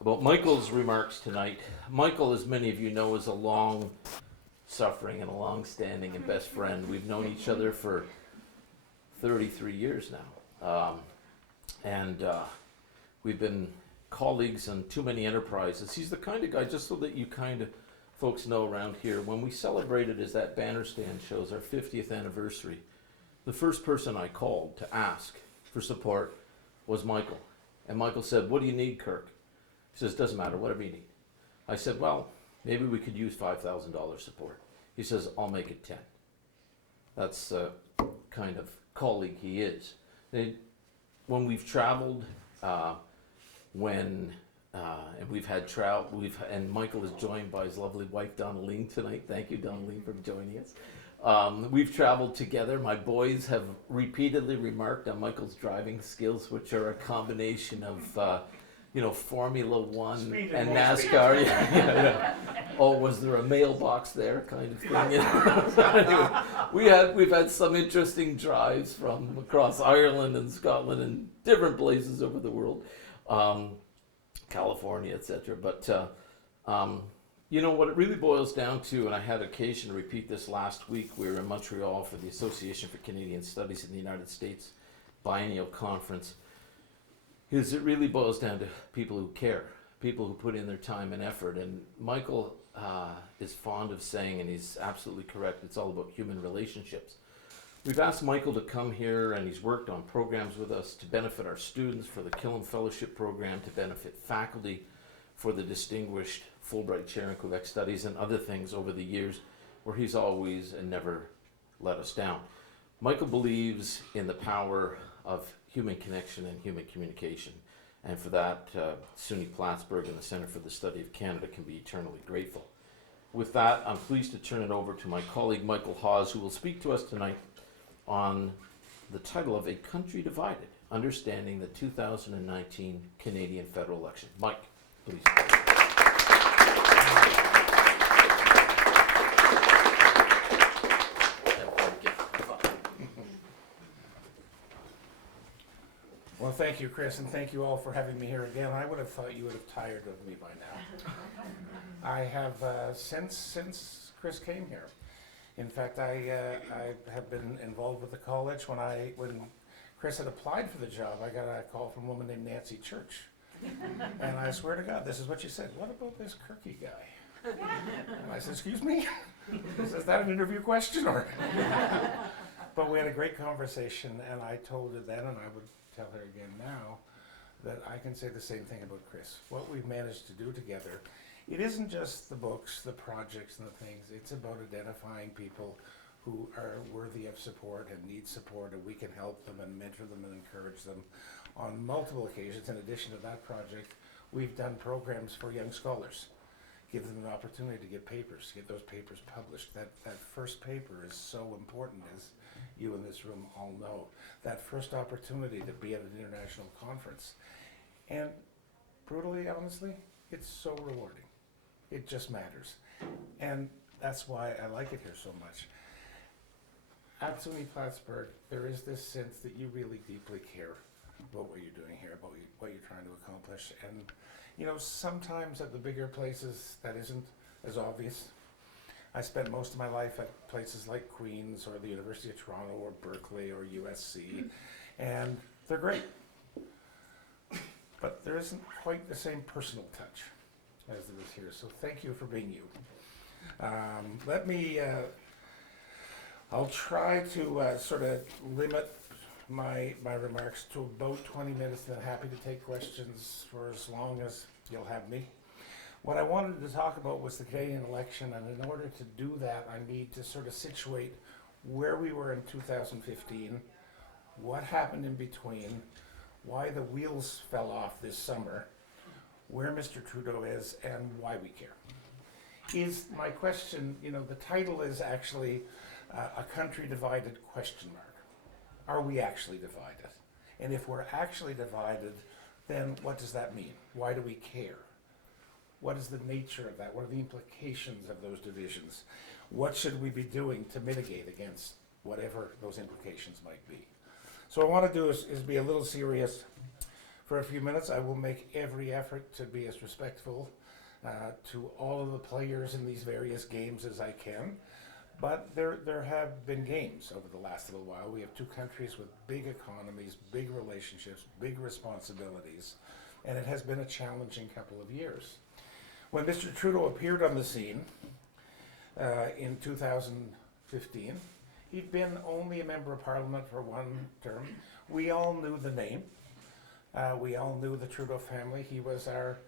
about Michael's remarks tonight. Michael, as many of you know, is a long-suffering and a long-standing and best friend. We've known each other for 33 years now. And we've been colleagues on too many enterprises. He's the kind of guy, just so that you kind of folks know around here, when we celebrated, as that banner stand shows, our 50th anniversary, the first person I called to ask for support was Michael. And Michael said, "What do you need, Kirk?" He says, "Doesn't matter, whatever you need." I said, "Well, maybe we could use $5,000 support." He says, "I'll make it 10. That's the kind of colleague he is. When we've traveled, and we've had and Michael is joined by his lovely wife Donnaline tonight. Thank you, Donnaline, for joining us. We've traveled together. My boys have repeatedly remarked on Michael's driving skills, which are a combination of, Formula One Speed and and NASCAR. Yeah. Oh, was there a mailbox there, kind of thing? So anyway, we've had some interesting drives from across Ireland and Scotland and different places over the world. California, etc. But what it really boils down to, and I had occasion to repeat this last week, we were in Montreal for the Association for Canadian Studies in the United States biennial conference, is it really boils down to people who care, people who put in their time and effort. And Michael is fond of saying, and he's absolutely correct, it's all about human relationships. We've asked Michael to come here, and he's worked on programs with us to benefit our students for the Killam Fellowship Program, to benefit faculty for the distinguished Fulbright Chair in Quebec Studies, and other things over the years, where he's always and never let us down. Michael believes in the power of human connection and human communication, and for that, SUNY Plattsburgh and the Centre for the Study of Canada can be eternally grateful. With that, I'm pleased to turn it over to my colleague Michael Hawes, who will speak to us tonight on the title of A Country Divided, Understanding the 2019 Canadian Federal Election. Mike, please. Well, thank you, Chris, and thank you all for having me here again. I would have thought you would have tired of me by now. I have since Chris came here. In fact, I have been involved with the college. When Chris had applied for the job, I got a call from a woman named Nancy Church. And I swear to God, this is what she said: "What about this Kirky guy?" And I said, "Excuse me? Is that an interview question?" Or But we had a great conversation, and I told her then, and I would tell her again now, that I can say the same thing about Chris. What we've managed to do together, it isn't just the books, the projects, and the things. It's about identifying people who are worthy of support and need support, and we can help them and mentor them and encourage them. On multiple occasions, in addition to that project, we've done programs for young scholars. Give them an opportunity to get papers, get those papers published. That first paper is so important, as you in this room all know. That first opportunity to be at an international conference. And brutally, honestly, it's so rewarding. It just matters. And that's why I like it here so much. At SUNY Plattsburgh, there is this sense that you really deeply care about what you're doing here, about what you're trying to accomplish. And, sometimes at the bigger places, that isn't as obvious. I spent most of my life at places like Queen's or the University of Toronto or Berkeley or USC, and they're great. But there isn't quite the same personal touch as there is here, so thank you for being you. I'll try to sort of limit my remarks to about 20 minutes, and I'm happy to take questions for as long as you'll have me. What I wanted to talk about was the Canadian election, and in order to do that, I need to sort of situate where we were in 2015, what happened in between, why the wheels fell off this summer, where Mr. Trudeau is, and why we care. Is my question, the title is actually A Country Divided ? Are we actually divided? And if we're actually divided, then what does that mean? Why do we care? What is the nature of that? What are the implications of those divisions? What should we be doing to mitigate against whatever those implications might be? So what I want to do is be a little serious For a few minutes, I will make every effort to be as respectful to all of the players in these various games as I can. But there have been games over the last little while. We have two countries with big economies, big relationships, big responsibilities, and it has been a challenging couple of years. When Mr. Trudeau appeared on the scene in 2015, he'd been only a member of Parliament for one term. We all knew the name. We all knew the Trudeau family. He was our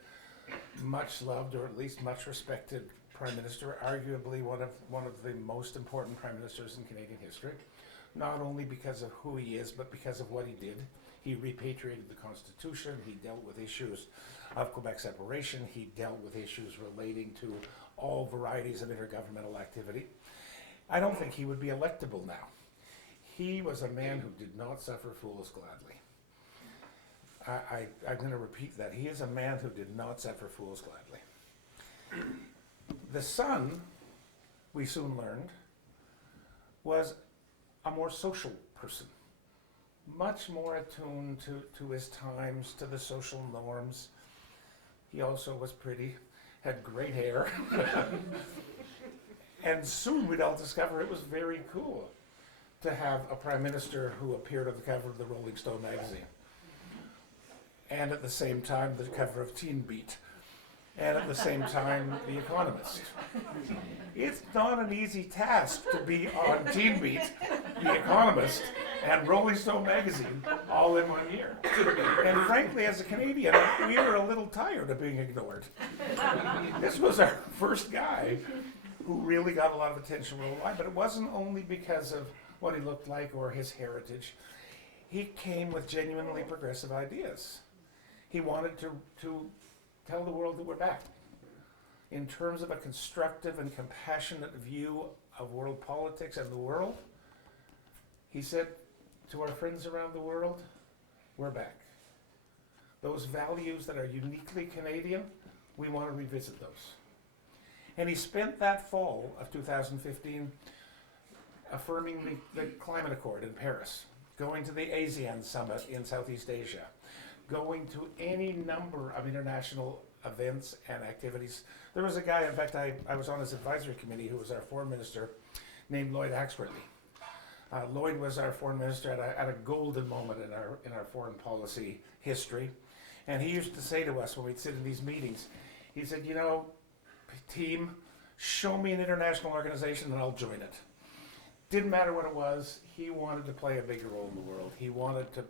much loved, or at least much respected, Prime Minister, arguably one of the most important Prime Ministers in Canadian history, not only because of who he is, but because of what he did. He repatriated the Constitution, he dealt with issues of Quebec separation, he dealt with issues relating to all varieties of intergovernmental activity. I don't think he would be electable now. He was a man who did not suffer fools gladly. I'm going to repeat that. He is a man who did not suffer fools gladly. The son, we soon learned, was a more social person, much more attuned to his times, to the social norms. He also was pretty, had great hair. And soon we'd all discover it was very cool to have a prime minister who appeared on the cover of the Rolling Stone magazine. And at the same time, the cover of Teen Beat. And at the same time, The Economist. It's not an easy task to be on Teen Beat, The Economist, and Rolling Stone magazine all in 1 year. And frankly, as a Canadian, we were a little tired of being ignored. This was our first guy who really got a lot of attention worldwide, but it wasn't only because of what he looked like or his heritage. He came with genuinely progressive ideas. He wanted to tell the world that we're back. In terms of a constructive and compassionate view of world politics and the world, he said to our friends around the world, we're back. Those values that are uniquely Canadian, we want to revisit those. And he spent that fall of 2015 affirming the climate accord in Paris, going to the ASEAN summit in Southeast Asia, going to any number of international events and activities. There was a guy, in fact, I was on his advisory committee, who was our foreign minister, named Lloyd Axworthy. Lloyd was our foreign minister at a golden moment in our foreign policy history. And he used to say to us when we'd sit in these meetings, he said, you know, team, show me an international organization and I'll join it. Didn't matter what it was, he wanted to play a bigger role in the world. He wanted to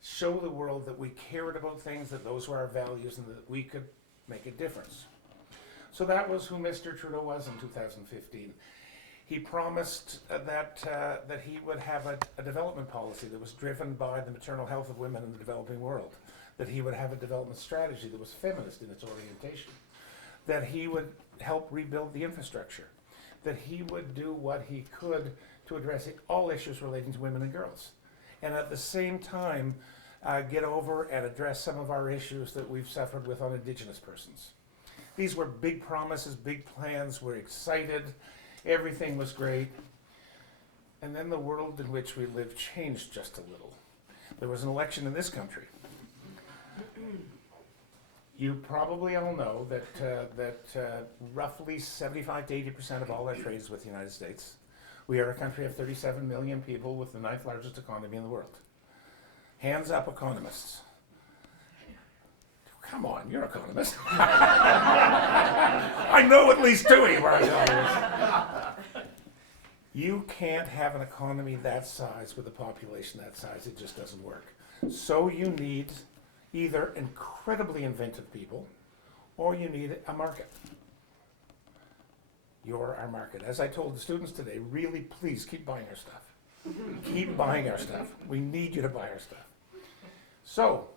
show the world that we cared about things, that those were our values, and that we could make a difference. So that was who Mr. Trudeau was in 2015. He promised that he would have a development policy that was driven by the maternal health of women in the developing world, that he would have a development strategy that was feminist in its orientation, that he would help rebuild the infrastructure, that he would do what he could to address all issues relating to women and girls. And at the same time, get over and address some of our issues that we've suffered with on Indigenous persons. These were big promises, big plans. We're excited. Everything was great. And then the world in which we live changed just a little. There was an election in this country. You probably all know that roughly 75 to 80% of all our trade is with the United States. We are a country of 37 million people with the 9th largest economy in the world. Hands up, economists. Come on, you're an economist. I know at least two of you are economists. You can't have an economy that size with a population that size. It just doesn't work. So you need either incredibly inventive people or you need a market. You're our market. As I told the students today, really please keep buying our stuff. Keep buying our stuff. We need you to buy our stuff. So,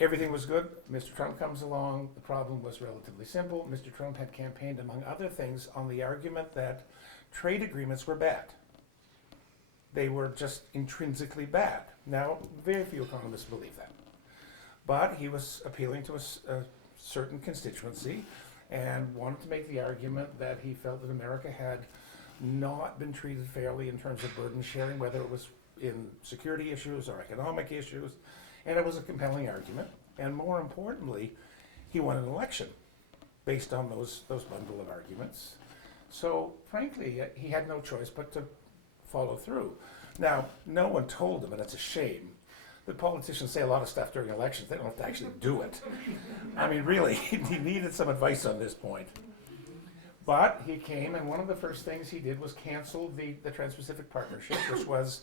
everything was good. Mr. Trump comes along. The problem was relatively simple. Mr. Trump had campaigned, among other things, on the argument that trade agreements were bad. They were just intrinsically bad. Now, very few economists believe that. But he was appealing to a certain constituency and wanted to make the argument that he felt that America had not been treated fairly in terms of burden sharing, whether it was in security issues or economic issues, and it was a compelling argument. And more importantly, he won an election based on those bundle of arguments. So frankly, he had no choice but to follow through. Now, no one told him, and it's a shame, that politicians say a lot of stuff during elections. They don't have to actually do it. I mean, really, he needed some advice on this point. But he came, and one of the first things he did was cancel the Trans-Pacific Partnership, which was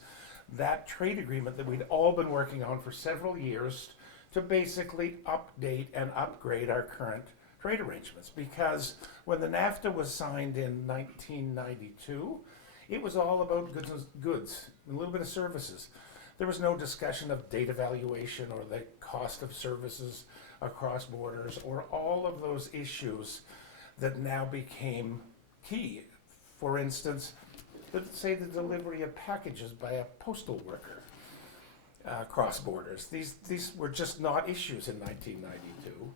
that trade agreement that we'd all been working on for several years to basically update and upgrade our current trade arrangements. Because when the NAFTA was signed in 1992, it was all about goods, a little bit of services. There was no discussion of data valuation or the cost of services across borders or all of those issues that now became key. For instance, say the delivery of packages by a postal worker across borders. These were just not issues in 1992.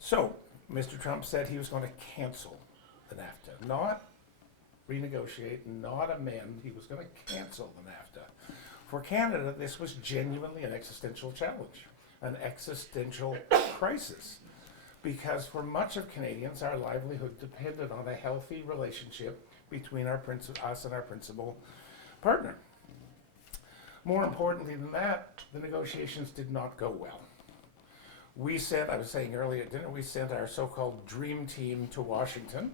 So Mr. Trump said he was going to cancel the NAFTA, not renegotiate, not amend. He was going to cancel the NAFTA. For Canada, this was genuinely an existential challenge, an existential crisis, because for much of Canadians, our livelihood depended on a healthy relationship between us and our principal partner. More importantly than that, the negotiations did not go well. We sent, I was saying earlier at dinner, we sent our so-called dream team to Washington,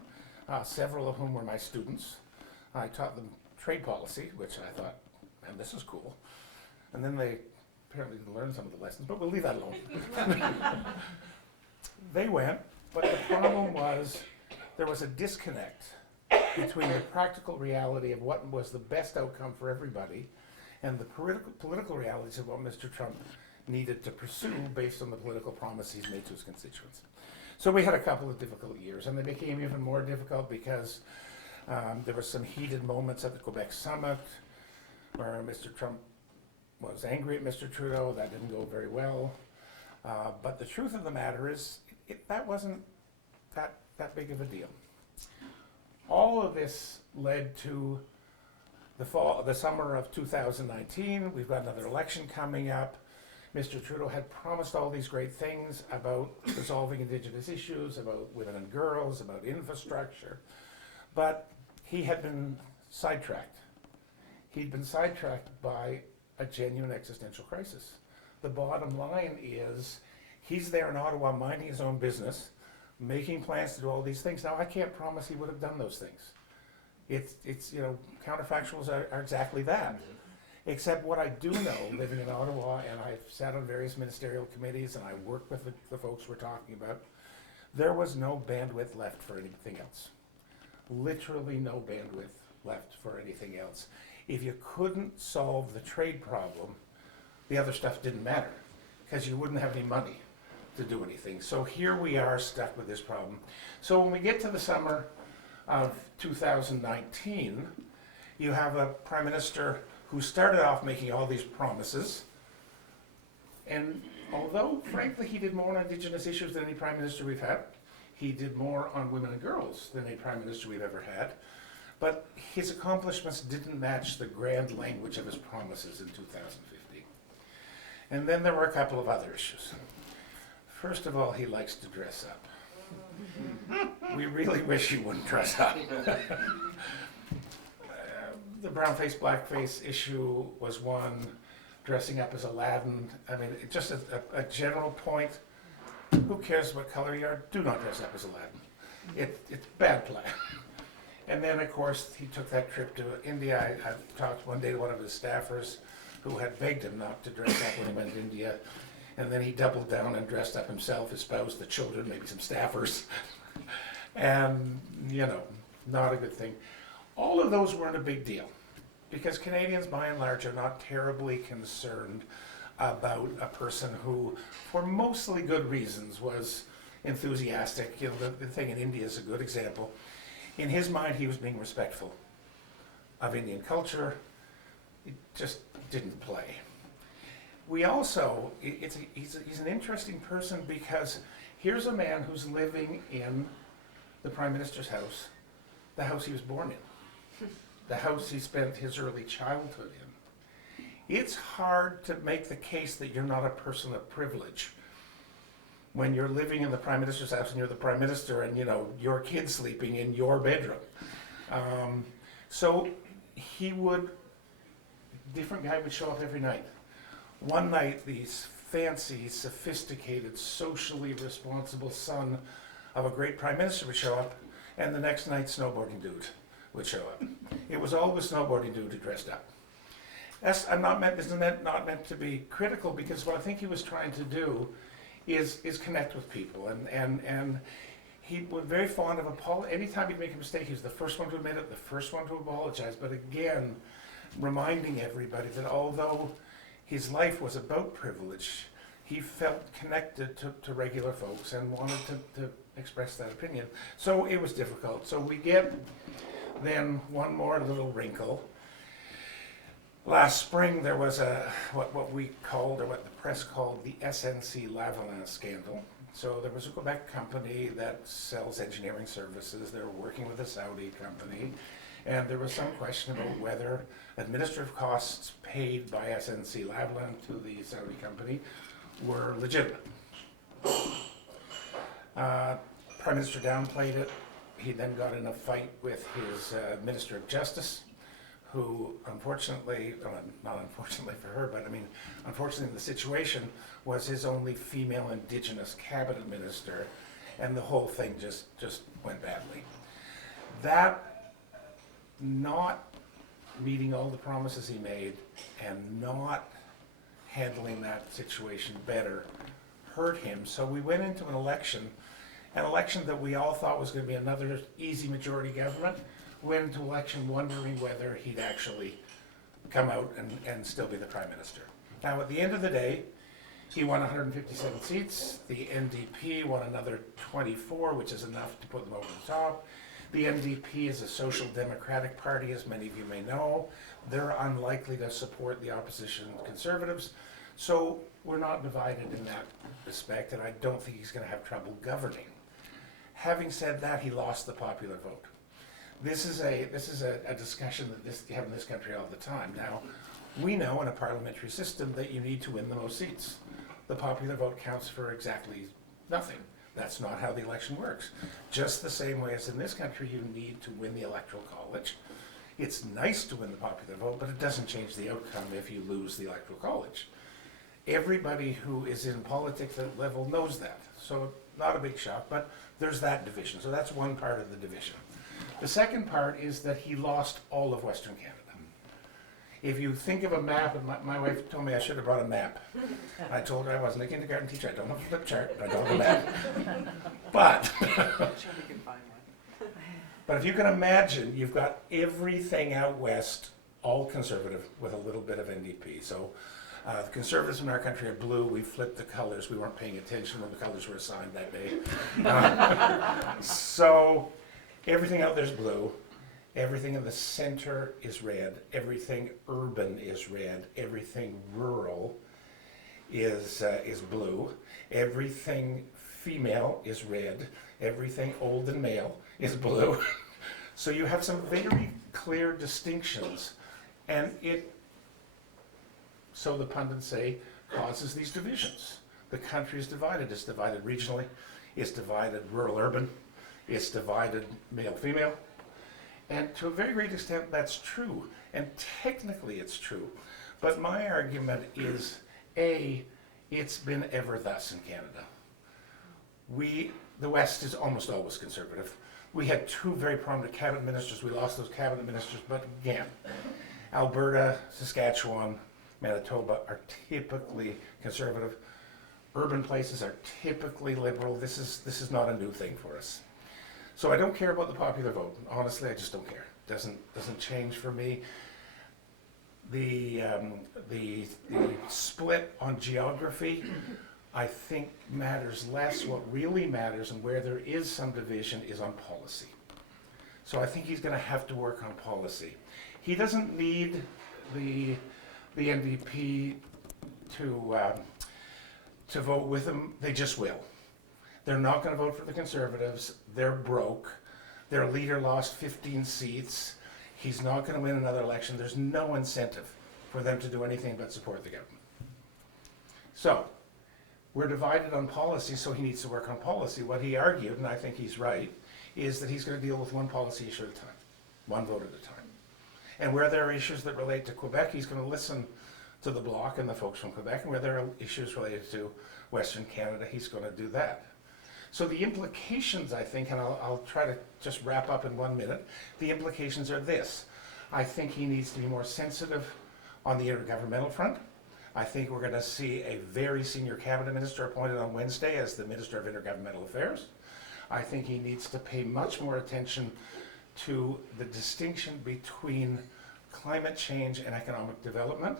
several of whom were my students. I taught them trade policy, which I thought, man, this is cool. And then they apparently didn't learn some of the lessons, but we'll leave that alone. They went, but the problem was there was a disconnect between the practical reality of what was the best outcome for everybody and the political realities of what Mr. Trump needed to pursue based on the political promise he's made to his constituents. So we had a couple of difficult years, and they became even more difficult because there were some heated moments at the Quebec summit where Mr. Trump was angry at Mr. Trudeau. That didn't go very well. But the truth of the matter is, that wasn't that big of a deal. All of this led to the summer of 2019. We've got another election coming up. Mr. Trudeau had promised all these great things about resolving Indigenous issues, about women and girls, about infrastructure, but he had been sidetracked. He'd been sidetracked by a genuine existential crisis. The bottom line is, he's there in Ottawa minding his own business, making plans to do all these things. Now, I can't promise he would have done those things. It's counterfactuals are exactly that. Except what I do know, living in Ottawa, and I've sat on various ministerial committees, and I work with the folks we're talking about, there was no bandwidth left for anything else. Literally no bandwidth left for anything else. If you couldn't solve the trade problem, the other stuff didn't matter, because you wouldn't have any money to do anything. So here we are stuck with this problem. So when we get to the summer of 2019, you have a prime minister who started off making all these promises, and although frankly he did more on Indigenous issues than any prime minister we've had, he did more on women and girls than any prime minister we've ever had, but his accomplishments didn't match the grand language of his promises in 2015. And then there were a couple of other issues. First of all, he likes to dress up. We really wish he wouldn't dress up. The brown-face, blackface issue was one, dressing up as Aladdin. I mean, just a general point, who cares what color you are? Do not dress up as Aladdin. It's bad plan. And then, of course, he took that trip to India. I talked one day to one of his staffers who had begged him not to dress up when he went to India. And then he doubled down and dressed up himself, his spouse, the children, maybe some staffers. And, not a good thing. All of those weren't a big deal, because Canadians, by and large, are not terribly concerned about a person who, for mostly good reasons, was enthusiastic. The thing in India is a good example. In his mind, he was being respectful of Indian culture. It just didn't play. We also, he's an interesting person, because here's a man who's living in the Prime Minister's house, the house he was born in, the house he spent his early childhood it's hard to make the case that you're not a person of privilege when you're living in the Prime Minister's house and you're the Prime Minister and, your kid's sleeping in your bedroom. So different guy would show up every night. One night, these fancy, sophisticated, socially responsible son of a great Prime Minister would show up, and the next night, snowboarding dude would show up. It was always snowboarding dude who dressed up. This is not meant to be critical, because what I think he was trying to do is connect with people, and he was very fond of anytime he'd make a mistake, he was the first one to admit it, the first one to apologize, but again, reminding everybody that although his life was about privilege, he felt connected to regular folks and wanted to express that opinion. So it was difficult. So we get then one more little wrinkle. Last spring there was what we called, or what the press called, the SNC-Lavalin scandal. So there was a Quebec company that sells engineering services. They were working with a Saudi company, and there was some question about whether administrative costs paid by SNC-Lavalin to the Saudi company were legitimate. Prime Minister downplayed it. He then got in a fight with his Minister of Justice, who unfortunately, not unfortunately for her, but unfortunately in the situation, was his only female Indigenous cabinet minister, and the whole thing just went badly. That not meeting all the promises he made and not handling that situation better hurt him. So we went into an election that we all thought was going to be another easy majority government. Went into election wondering whether he'd actually come out and still be the Prime Minister. Now, at the end of the day, he won 157 seats. The NDP won another 24, which is enough to put them over the top. The NDP is a social democratic party, as many of you may know. They're unlikely to support the opposition Conservatives. So we're not divided in that respect, and I don't think he's going to have trouble governing. Having said that, he lost the popular vote. This is a discussion that you have in this country all the time. Now, we know in a parliamentary system that you need to win the most seats. The popular vote counts for exactly nothing. That's not how the election works. Just the same way as in this country, you need to win the Electoral College. It's nice to win the popular vote, but it doesn't change the outcome if you lose the Electoral College. Everybody who is in politics at that level knows that. So not a big shock, but there's that division. So that's one part of the division. The second part is that he lost all of Western Canada. If you think of a map, and my wife told me I should have brought a map. I told her I wasn't a kindergarten teacher. I don't have a flip chart, but I don't have a map. But, but if you can imagine, you've got everything out west, all Conservative with a little bit of NDP. So the Conservatives in our country are blue. We flipped the colors. We weren't paying attention when the colors were assigned that day. So everything out there's blue. Everything in the center is red. Everything urban is red. Everything rural is blue. Everything female is red. Everything old and male is blue. So you have some very clear distinctions, and it, so the pundits say, causes these divisions. The country is divided. It's divided regionally. It's divided rural-urban. It's divided male-female. And to a very great extent, that's true. And technically, it's true. But my argument is, A, it's been ever thus in Canada. The West is almost always Conservative. We had two very prominent cabinet ministers. We lost those cabinet ministers. But again, Alberta, Saskatchewan, Manitoba are typically Conservative. Urban places are typically Liberal. This is not a new thing for us. So I don't care about the popular vote. Honestly, I just don't care. Doesn't change for me. The split on geography, I think, matters less. What really matters, and where there is some division, is on policy. So I think he's going to have to work on policy. He doesn't need the NDP to vote with him. They just will. They're not going to vote for the Conservatives. They're broke. Their leader lost 15 seats. He's not going to win another election. There's no incentive for them to do anything but support the government. So, we're divided on policy, so he needs to work on policy. What he argued, and I think he's right, is that he's going to deal with one policy issue at a time, one vote at a time. And where there are issues that relate to Quebec, he's going to listen to the Bloc and the folks from Quebec, and where there are issues related to Western Canada, he's going to do that. So the implications, I think, and I'll try to just wrap up in 1 minute, the implications are this. I think he needs to be more sensitive on the intergovernmental front. I think we're going to see a very senior cabinet minister appointed on Wednesday as the Minister of Intergovernmental Affairs. I think he needs to pay much more attention to the distinction between climate change and economic development.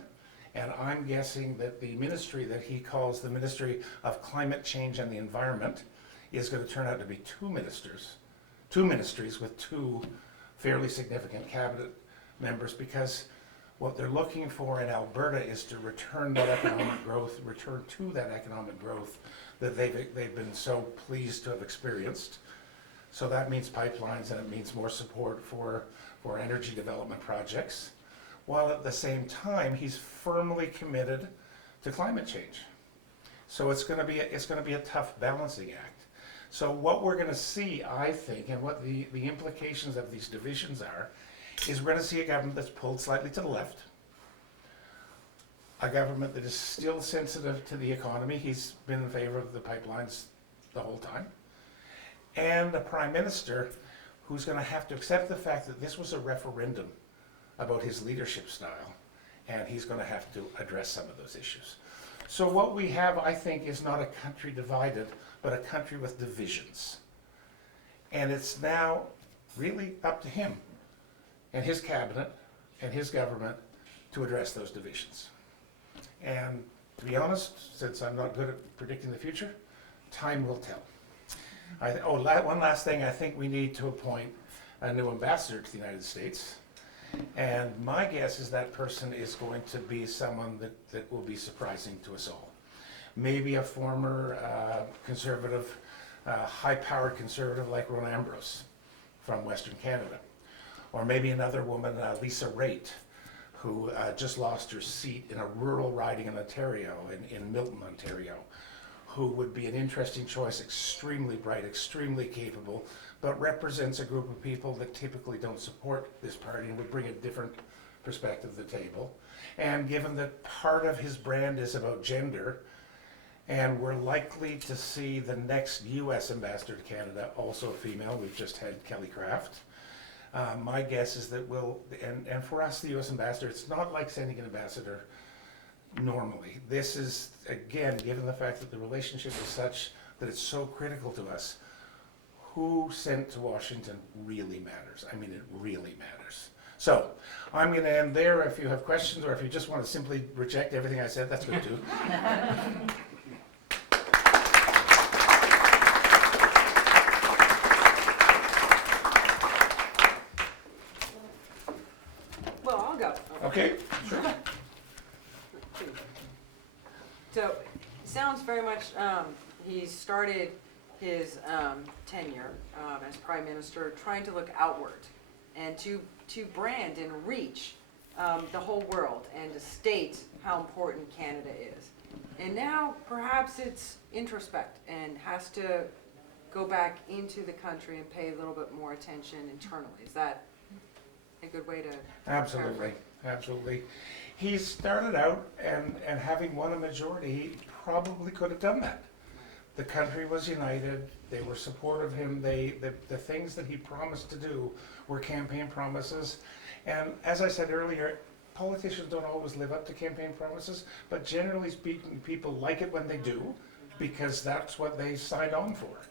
And I'm guessing that the ministry that he calls the Ministry of Climate Change and the Environment is going to turn out to be two ministries with two fairly significant cabinet members, because what they're looking for in Alberta is to return that economic growth, return to that economic growth that they've been so pleased to have experienced. So that means pipelines, and it means more support for energy development projects, while at the same time he's firmly committed to climate change. So it's going to be a tough balancing act. So what we're going to see, I think, and what the implications of these divisions are, is we're going to see a government that's pulled slightly to the left, a government that is still sensitive to the economy. He's been in favor of the pipelines the whole time, and a prime minister who's going to have to accept the fact that this was a referendum about his leadership style, and he's going to have to address some of those issues. So what we have, I think, is not a country divided, but a country with divisions. And it's now really up to him and his cabinet and his government to address those divisions. And to be honest, since I'm not good at predicting the future, time will tell. One last thing, I think we need to appoint a new ambassador to the United States. And my guess is that person is going to be someone that will be surprising to us all. Maybe a former conservative, high-powered conservative like Rona Ambrose from Western Canada. Or maybe another woman, Lisa Raitt, who just lost her seat in a rural riding in Ontario, in Milton, Ontario, who would be an interesting choice, extremely bright, extremely capable, but represents a group of people that typically don't support this party and would bring a different perspective to the table. And given that part of his brand is about gender, and we're likely to see the next US ambassador to Canada also a female. We've just had Kelly Craft. My guess is that and for us, the US ambassador, it's not like sending an ambassador normally. This is, again, given the fact that the relationship is such that it's so critical to us, who sent to Washington really matters. I mean, it really matters. So, I'm going to end there. If you have questions, or if you just want to simply reject everything I said, that's good too. Well, I'll go. Okay, sure. So, sounds very much, he started his tenure as Prime Minister trying to look outward and to brand and reach the whole world and to state how important Canada is. And now perhaps it's introspect and has to go back into the country and pay a little bit more attention internally. Is that a good way to Absolutely, paraphrase? absolutely. He started out, and having won a majority, he probably could have done that. The country was united, they were supportive of him, the things that he promised to do were campaign promises. And as I said earlier, politicians don't always live up to campaign promises, but generally speaking, people like it when they do, because that's what they signed on for.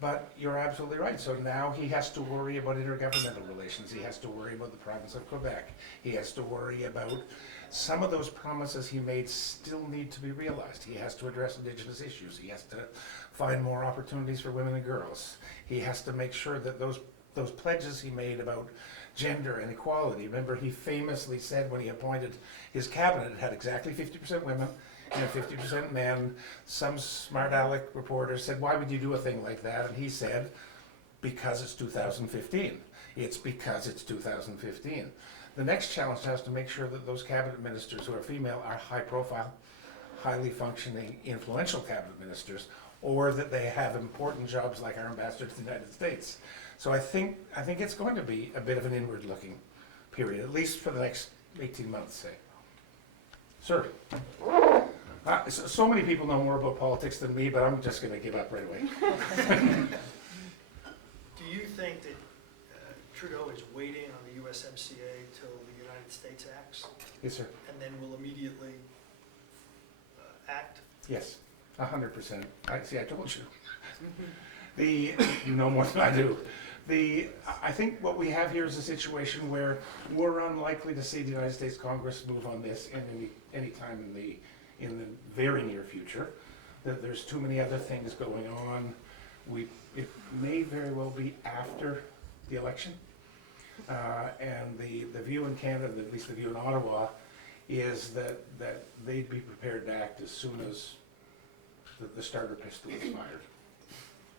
But you're absolutely right. So now he has to worry about intergovernmental relations. He has to worry about the province of Quebec. He has to worry about some of those promises he made still need to be realized. He has to address Indigenous issues. He has to find more opportunities for women and girls. He has to make sure that those pledges he made about gender and equality. Remember, he famously said when he appointed his cabinet, it had exactly 50% women and 50% men. Some smart aleck reporters said, why would you do a thing like that? And he said, because it's 2015. It's because it's 2015. The next challenge has to make sure that those cabinet ministers who are female are high profile, highly functioning, influential cabinet ministers, or that they have important jobs like our ambassador to the United States. So I think it's going to be a bit of an inward-looking period, at least for the next 18 months, say. Sir? So many people know more about politics than me, but I'm just going to give up right away. Do you think that Trudeau is waiting on the USMCA till the United States acts, Yes, sir. and then will immediately act? Yes, 100%. I told you. You know more than I do. I think what we have here is a situation where we're unlikely to see the United States Congress move on this any time in the very near future. That there's too many other things going on. It may very well be after the election. And the view in Canada, at least the view in Ottawa, is that they'd be prepared to act as soon as the starter pistol is fired.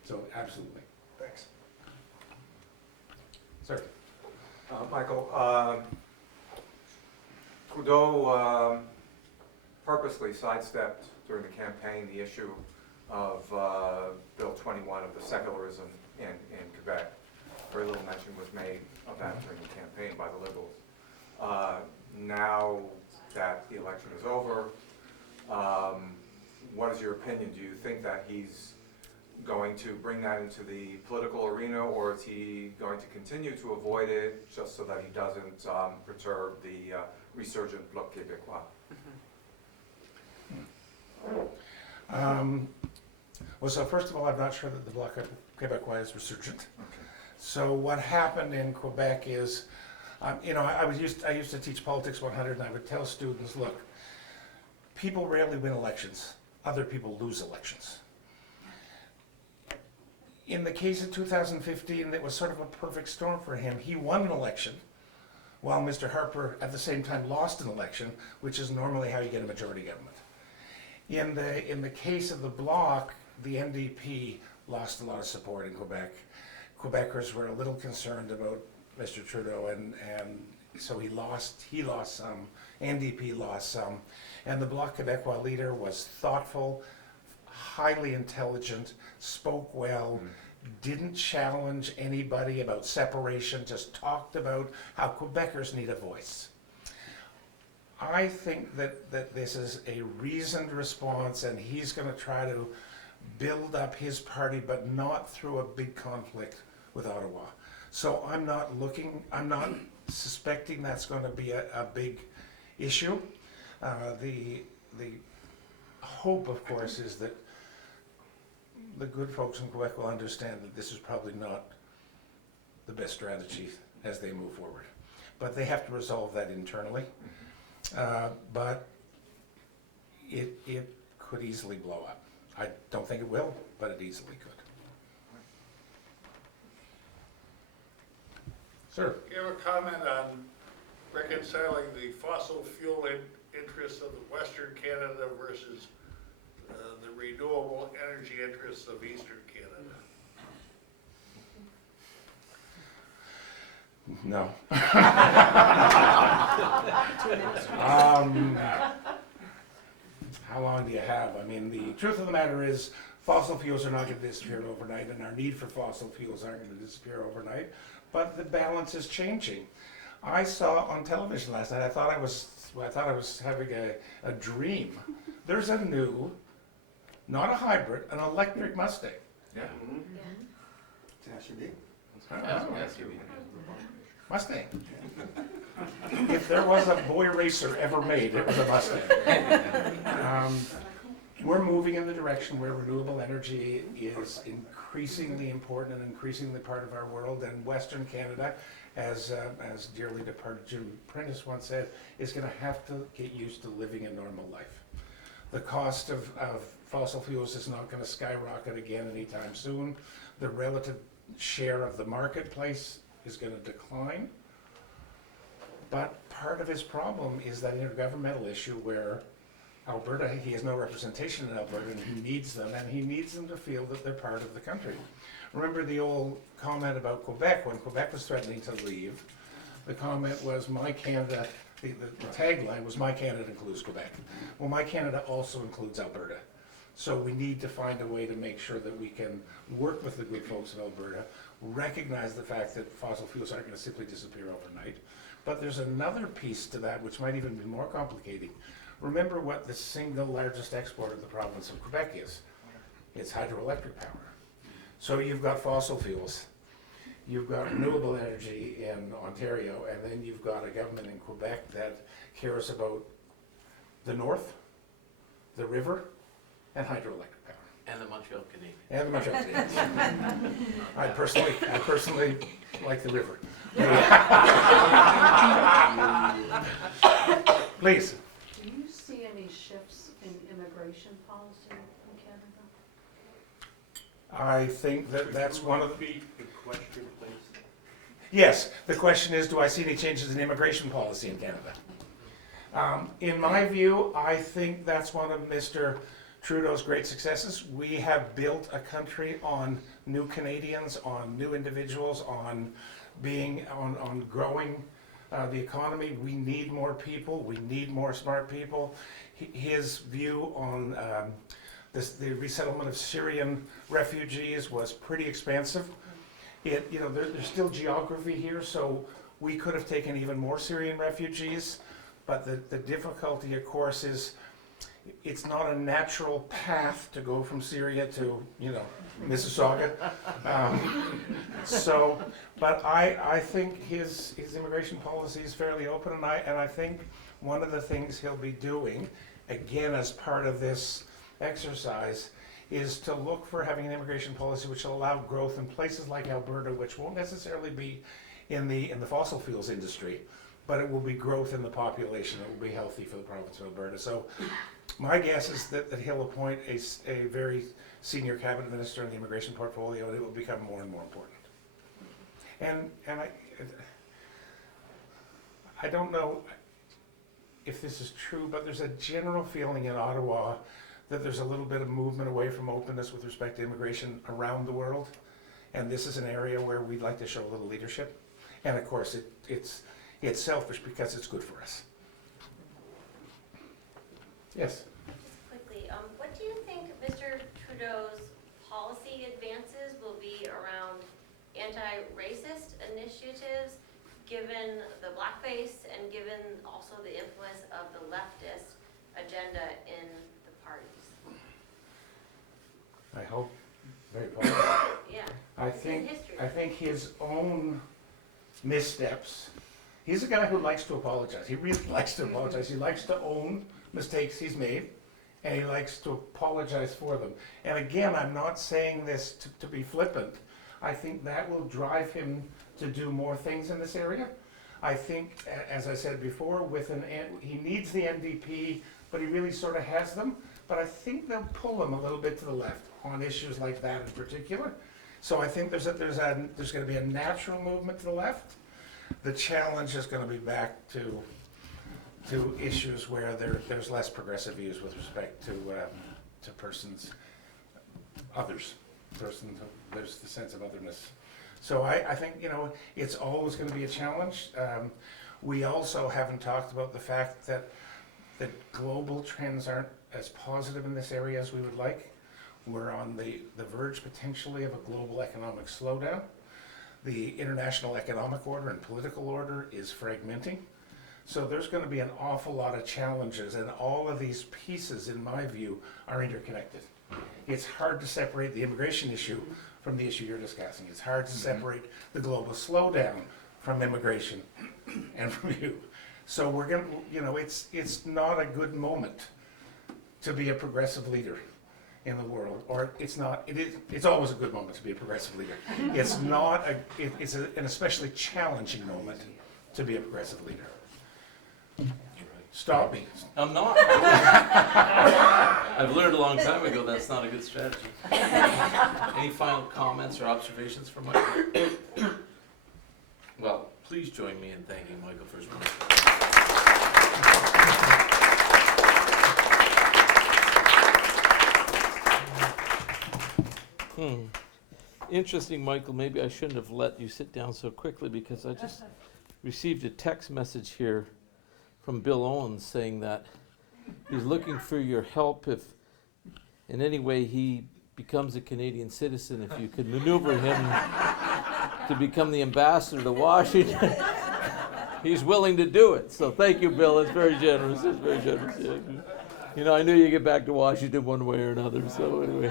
So absolutely. Thanks. Sir. Michael, Trudeau purposely sidestepped during the campaign the issue of Bill 21 of the secularism in Quebec. Very little mention was made of that during the campaign by the Liberals. Now that the election is over, what is your opinion? Do you think that he's going to bring that into the political arena, or is he going to continue to avoid it just so that he doesn't perturb the resurgent Bloc Québécois? Well, so first of all, I'm not sure that the Bloc Québécois is resurgent. So what happened in Quebec is, I used to teach Politics 100, and I would tell students, look, people rarely win elections. Other people lose elections. In the case of 2015, it was sort of a perfect storm for him. He won an election, while Mr. Harper at the same time lost an election, which is normally how you get a majority government. In the case of the Bloc, the NDP lost a lot of support in Quebec. Quebecers were a little concerned about Mr. Trudeau, and so he lost some, NDP lost some, and the Bloc Québécois leader was thoughtful, highly intelligent, spoke well, didn't challenge anybody about separation, just talked about how Quebecers need a voice. I think that this is a reasoned response, and he's going to try to build up his party, but not through a big conflict with Ottawa. So I'm not suspecting that's going to be a big issue. The hope, of course, is that the good folks in Quebec will understand that this is probably not the best strategy as they move forward. But they have to resolve that internally. But it could easily blow up. I don't think it will, but it easily could. Sir? Do you have a comment on reconciling the fossil fuel interests of the Western Canada versus the renewable energy interests of Eastern Canada? No. 2 minutes. How long do you have? I mean, the truth of the matter is fossil fuels are not going to disappear overnight, and our need for fossil fuels aren't going to disappear overnight, but the balance is changing. I saw on television last night, I thought I was having a dream. There's a new, not a hybrid, an electric Mustang. Yeah. It's SUV. Mustang. If there was a boy racer ever made, it was a Mustang. We're moving in the direction where renewable energy is increasingly important and increasingly part of our world, and Western Canada, as dearly departed Jim Prentice once said, is going to have to get used to living a normal life. The cost of fossil fuels is not going to skyrocket again anytime soon. The relative share of the marketplace is going to decline. But part of his problem is that intergovernmental issue where Alberta, he has no representation in Alberta, and he needs them to feel that they're part of the country. Remember the old comment about Quebec, when Quebec was threatening to leave, the comment was, my Canada, the tagline was, my Canada includes Quebec. Well, my Canada also includes Alberta. So we need to find a way to make sure that we can work with the good folks of Alberta, recognize the fact that fossil fuels aren't going to simply disappear overnight. But there's another piece to that which might even be more complicating. Remember what the single largest export of the province of Quebec is. It's hydroelectric power. So you've got fossil fuels, you've got renewable energy in Ontario, and then you've got a government in Quebec that cares about the north, the river, and hydroelectric power. And the Montreal Canadiens. And the Montreal Canadiens. I personally like the river. Please. Do you see any shifts in immigration policy in Canada? I think that that's one of the... Repeat the question, please. Yes, the question is, do I see any changes in immigration policy in Canada? In my view, I think that's one of Mr. Trudeau's great successes. We have built a country on new Canadians, on new individuals, on growing the economy. We need more people. We need more smart people. His view on the resettlement of Syrian refugees was pretty expansive. There's still geography here, so we could have taken even more Syrian refugees. But the difficulty, of course, is it's not a natural path to go from Syria to, Mississauga. But I think his immigration policy is fairly open, and I think one of the things he'll be doing, again as part of this exercise, is to look for having an immigration policy which will allow growth in places like Alberta, which won't necessarily be in the fossil fuels industry, but it will be growth in the population. It will be healthy for the province of Alberta. So my guess is that he'll appoint a very senior cabinet minister in the immigration portfolio, and it will become more and more important. And I don't know if this is true, but there's a general feeling in Ottawa that there's a little bit of movement away from openness with respect to immigration around the world. And this is an area where we'd like to show a little leadership. And of course, it's selfish because it's good for us. Yes? Just quickly, what do you think Mr. Trudeau's policy advances will be around anti-racist initiatives, given the blackface and given also the influence of the leftist agenda in the parties? I hope very positive. Yeah. I It's in think history. his own missteps. He's a guy who likes to apologize. He really likes to apologize. He likes to own mistakes he's made, and he likes to apologize for them. And again, I'm not saying this to be flippant. I think that will drive him to do more things in this area. I think, as I said before, he needs the NDP, but he really sort of has them. But I think they'll pull him a little bit to the left on issues like that in particular. So I think there's going to be a natural movement to the left. The challenge is going to be back to issues where there's less progressive views with respect to persons, others. There's the sense of otherness. So I think, it's always going to be a challenge. We also haven't talked about the fact that global trends aren't as positive in this area as we would like. We're on the verge potentially of a global economic slowdown. The international economic order and political order is fragmenting. So there's going to be an awful lot of challenges, and all of these pieces, in my view, are interconnected. It's hard to separate the immigration issue from the issue you're discussing. It's hard to separate the global slowdown from immigration and from you. So we're going to, it's not a good moment to be a progressive leader in the world, or it's not. It's always a good moment to be a progressive leader. It's not it's an especially challenging moment to be a progressive leader. Stop me. I'm not. I've learned a long time ago that's not a good strategy. Any final comments or observations from Michael? Well, please join me in thanking Michael for his work. Interesting, Michael. Maybe I shouldn't have let you sit down so quickly, because received a text message here from Bill Owens saying that he's looking for your help if in any way he becomes a Canadian citizen, if you could maneuver him to become the ambassador to Washington. He's willing to do it. So thank you, Bill. It's very generous. It's very generous. Yeah. You know, I knew you'd get back to Washington one way or another. So anyway,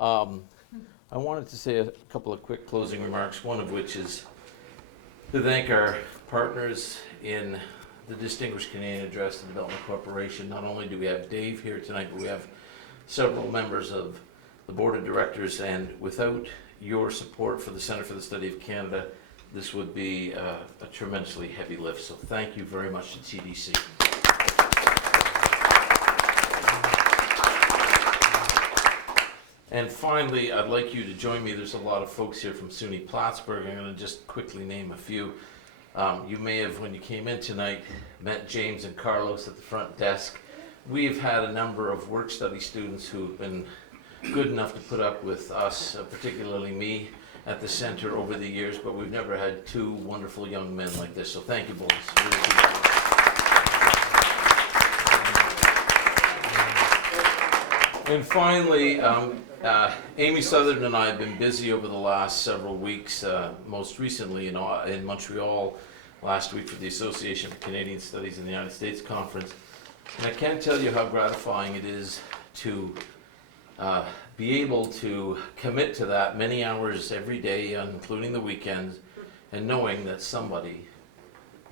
I wanted to say a couple of quick closing remarks, one of which is to thank our partners in the Distinguished Canadian Address and Development Corporation. Not only do we have Dave here tonight, but we have several members of the board of directors, and without your support for the Center for the Study of Canada, this would be a tremendously heavy lift. So thank you very much to TDC. And finally, I'd like you to join me. There's a lot of folks here from SUNY Plattsburgh. I'm going to just quickly name a few. You may have, when you came in tonight, met James and Carlos at the front desk. We've had a number of work study students who've been good enough to put up with us, particularly me, at the center over the years, but we've never had two wonderful young men like this. So thank you, boys. Really appreciate it. And finally, Amy Southern and I have been busy over the last several weeks, most recently in Montreal last week for the Association for Canadian Studies in the United States conference. And I can't tell you how gratifying it is to be able to commit to that many hours every day, including the weekends, and knowing that somebody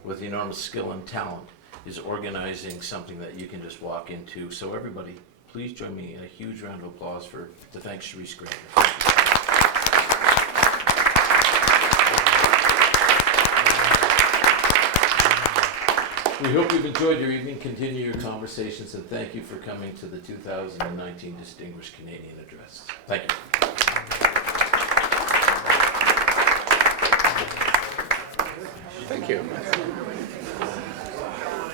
with enormous skill and talent is organizing something that you can just walk into. So everybody, please join me in a huge round of applause to thank Cherise Granger. We hope you've enjoyed your evening. Continue your conversations, and thank you for coming to the 2019 Distinguished Canadian Address. Thank you. Thank you.